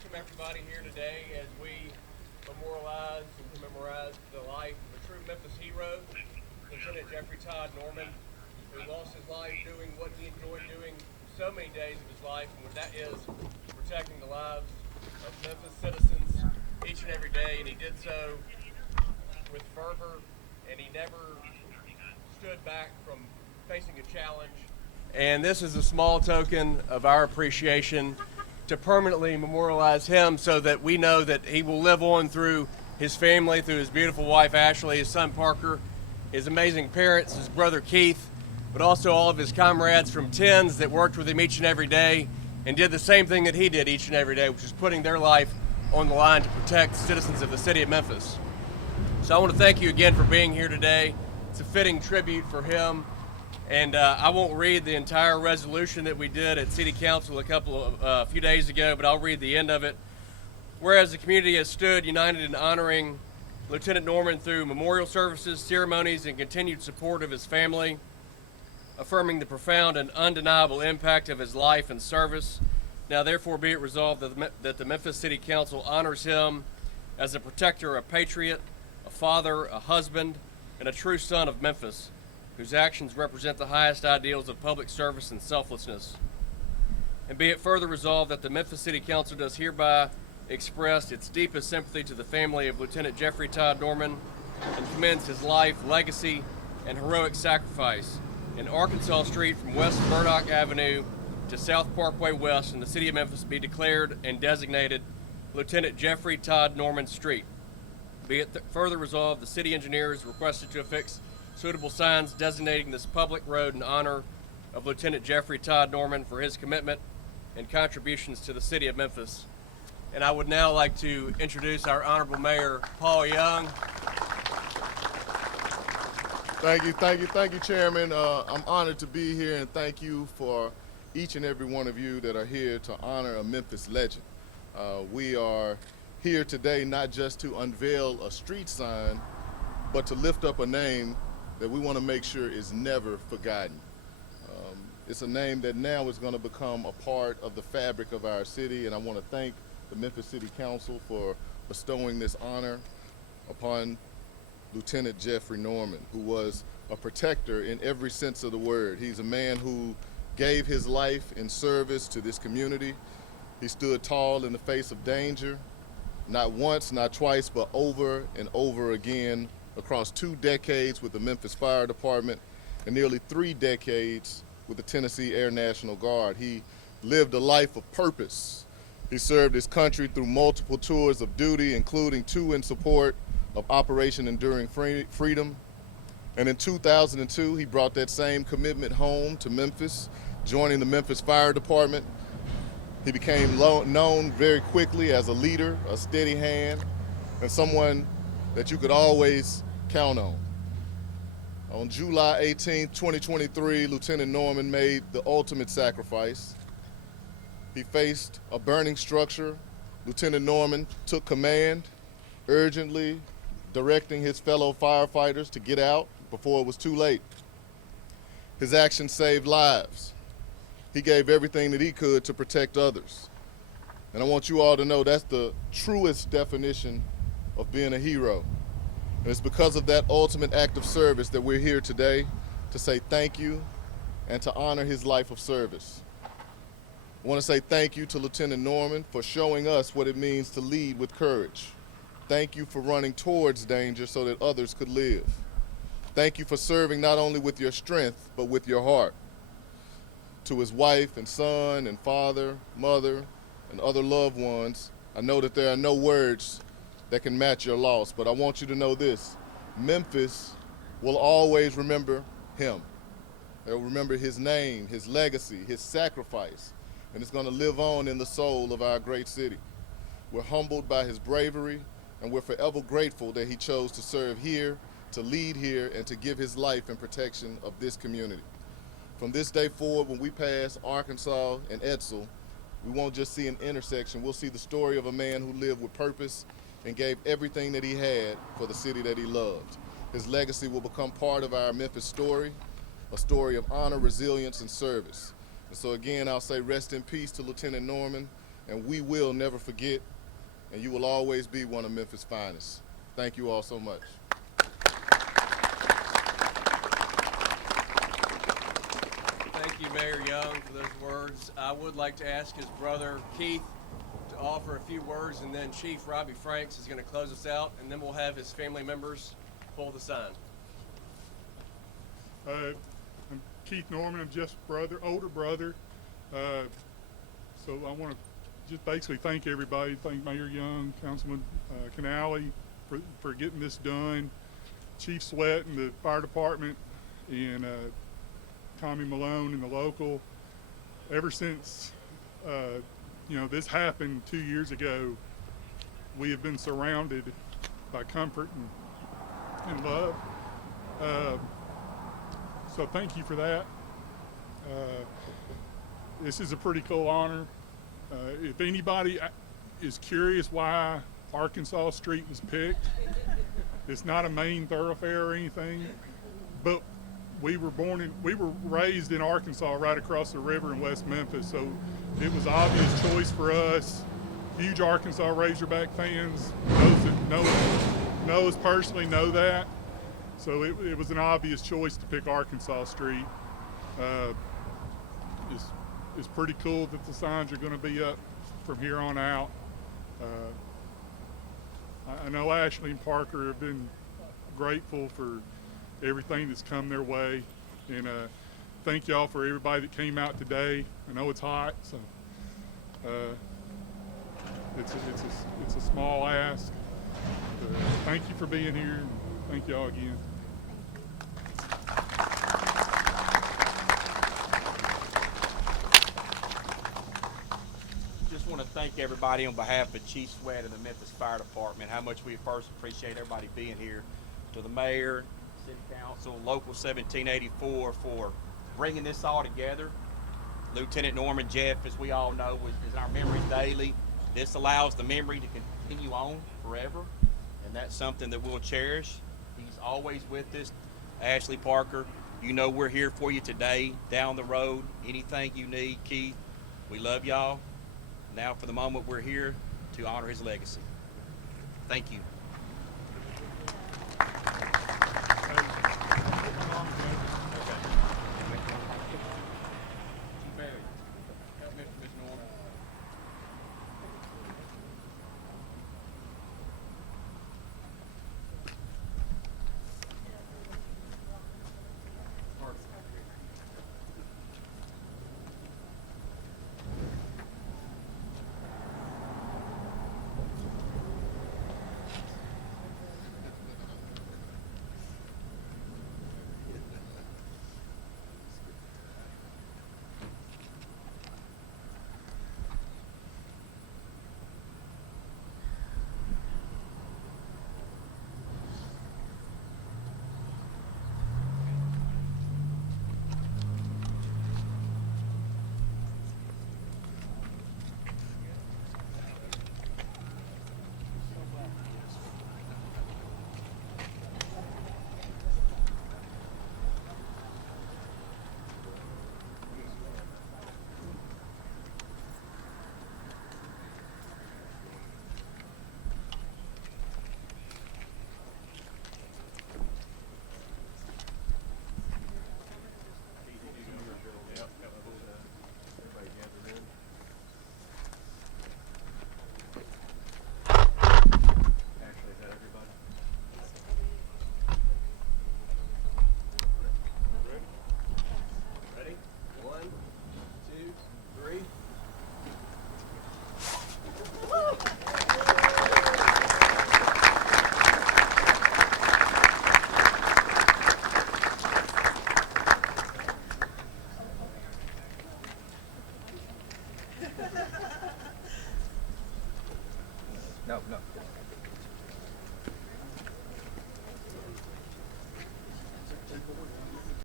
welcome everybody here today as we memorialize and commemorate the life of a true Memphis hero, Lieutenant Jeffrey Todd Norman, who lost his life doing what he enjoyed doing so many days of his life, and that is protecting the lives of Memphis citizens each and every day. And he did so with fervor, and he never stood back from facing a challenge. And this is a small token of our appreciation to permanently memorialize him so that we know that he will live on through his family, through his beautiful wife Ashley, his son Parker, his amazing parents, his brother Keith, but also all of his comrades from TENS that worked with him each and every day and did the same thing that he did each and every day, which is putting their life on the line to protect citizens of the city of Memphis. So I want to thank you again for being here today. It's a fitting tribute for him. And I won't read the entire resolution that we did at City Council a few days ago, but I'll read the end of it. Whereas the community has stood united in honoring Lieutenant Norman through memorial services, ceremonies, and continued support of his family, affirming the profound and undeniable impact of his life and service. Now therefore be it resolved that the Memphis City Council honors him as a protector, a patriot, a father, a husband, and a true son of Memphis, whose actions represent the highest ideals of public service and selflessness. And be it further resolved that the Memphis City Council does hereby express its deepest sympathy to the family of Lieutenant Jeffrey Todd Norman and commends his life, legacy, and heroic sacrifice in Arkansas Street from West Murdoch Avenue to South Parkway West in the city of Memphis be declared and designated Lieutenant Jeffrey Todd Norman Street. Be it further resolved, the city engineer is requested to affix suitable signs designating this public road in honor of Lieutenant Jeffrey Todd Norman for his commitment and contributions to the city of Memphis. And I would now like to introduce our Honorable Mayor, Paul Young. Thank you, Chairman. I'm honored to be here, and thank you for each and every one of you that are here to honor a Memphis legend. We are here today not just to unveil a street sign, but to lift up a name that we want to make sure is never forgotten. It's a name that now is going to become a part of the fabric of our city, and I want to thank the Memphis City Council for bestowing this honor upon Lieutenant Jeffrey Norman, who was a protector in every sense of the word. He's a man who gave his life in service to this community. He stood tall in the face of danger, not once, not twice, but over and over again, across 2 decades with the Memphis Fire Department and nearly 3 decades with the Tennessee Air National Guard. He lived a life of purpose. He served his country through multiple tours of duty, including 2 in support of Operation Enduring Freedom. And in 2002, he brought that same commitment home to Memphis, joining the Memphis Fire Department. He became known very quickly as a leader, a steady hand, and someone that you could always count on. On July 18, 2023, Lieutenant Norman made the ultimate sacrifice. He faced a burning structure. Lieutenant Norman took command, urgently directing his fellow firefighters to get out before it was too late. His actions saved lives. He gave everything that he could to protect others. And I want you all to know that's the truest definition of being a hero. And it's because of that ultimate act of service that we're here today to say thank you and to honor his life of service. I want to say thank you to Lieutenant Norman for showing us what it means to lead with courage. Thank you for running towards danger so that others could live. Thank you for serving not only with your strength, but with your heart. To his wife and son and father, mother, and other loved ones, I know that there are no words that can match your loss, but I want you to know this: Memphis will always remember him. They'll remember his name, his legacy, his sacrifice, and it's going to live on in the soul of our great city. We're humbled by his bravery, and we're forever grateful that he chose to serve here, to lead here, and to give his life in protection of this community. From this day forward, when we pass Arkansas and Edsel, we won't just see an intersection, we'll see the story of a man who lived with purpose and gave everything that he had for the city that he loved. His legacy will become part of our Memphis story, a story of honor, resilience, and service. And so again, I'll say rest in peace to Lieutenant Norman, and we will never forget, and you will always be one of Memphis' finest. Thank you all so much. Thank you, Mayor Young, for those words. I would like to ask his brother, Keith, to offer a few words, and then Chief Robbie Franks is going to close us out, and then we'll have his family members pull the sign. I'm Keith Norman. I'm Jeff's older brother. So I want to just basically thank everybody. Thank Mayor Young, Councilman Canale for getting this done. Chief Sweat and the fire department, and Tommy Malone and the local. Ever since this happened 2 years ago, we have been surrounded by comfort and love. So thank you for that. This is a pretty cool honor. If anybody is curious why Arkansas Street was picked, it's not a main thoroughfare or anything, but we were raised in Arkansas right across the river in West Memphis, so it was an obvious choice for us. Huge Arkansas Razorback fans, know us personally, know that. So it was an obvious choice to pick Arkansas Street. It's pretty cool that the signs are going to be up from here on out. I know Ashley and Parker have been grateful for everything that's come their way, and thank y'all for everybody that came out today. I know it's hot, so it's a small ask. Thank you for being here, and thank y'all again. Just want to thank everybody on behalf of Chief Sweat and the Memphis Fire Department, how much we first appreciate everybody being here. To the mayor, city council, local 1784 for bringing this all together. Lieutenant Norman, Jeff, as we all know, is in our memories daily. This allows the memory to continue on forever, and that's something that we'll cherish. He's always with us. Ashley, Parker, you know we're here for you today, down the road, anything you need. Keith, we love y'all. Now for the moment, we're here to honor his legacy. Thank you. No.